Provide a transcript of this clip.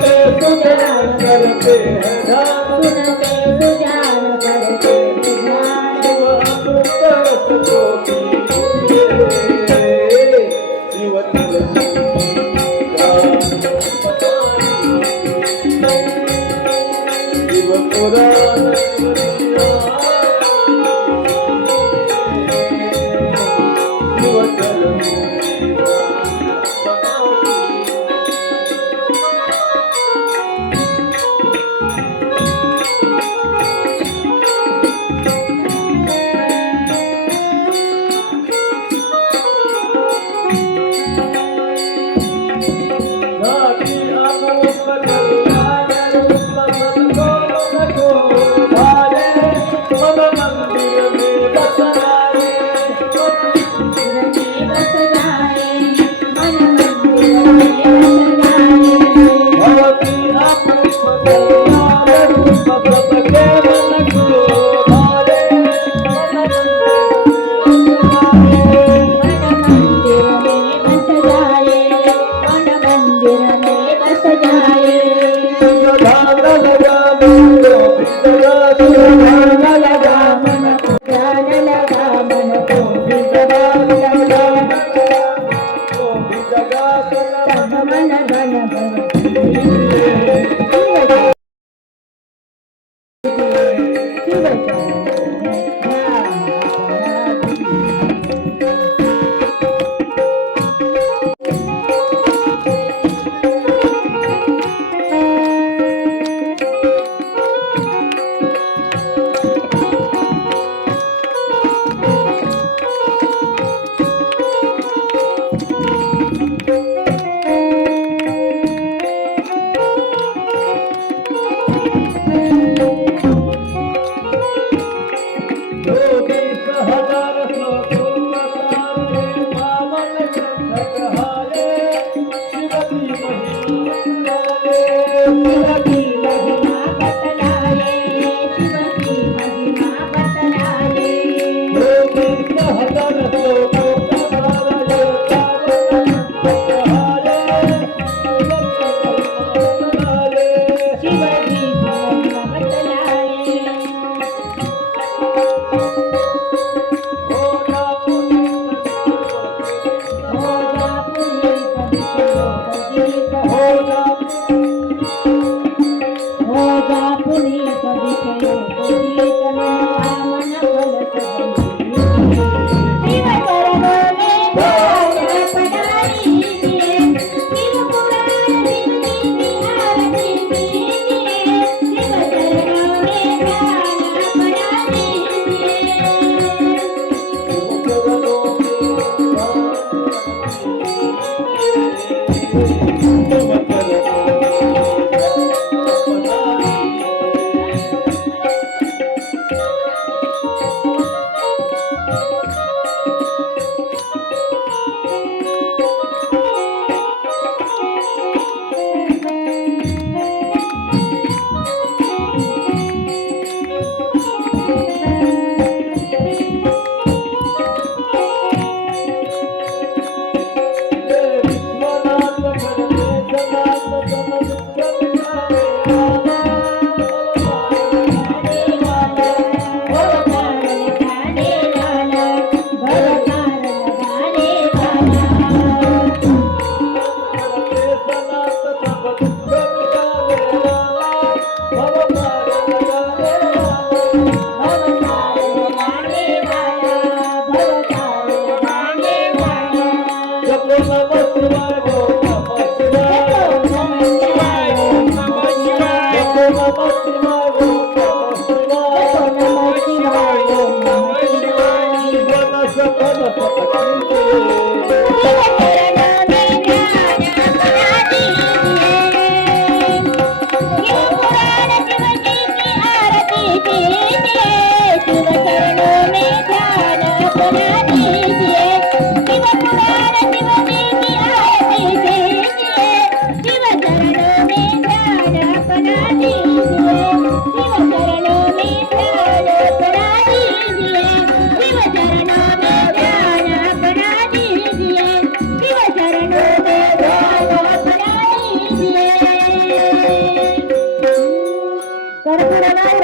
पे सुजान करते हैं राम पे सुजान करते हैं ज्ञान को अमृत को Senhor. Yürü ben kendim. জীবনী সব তোমার Gracias.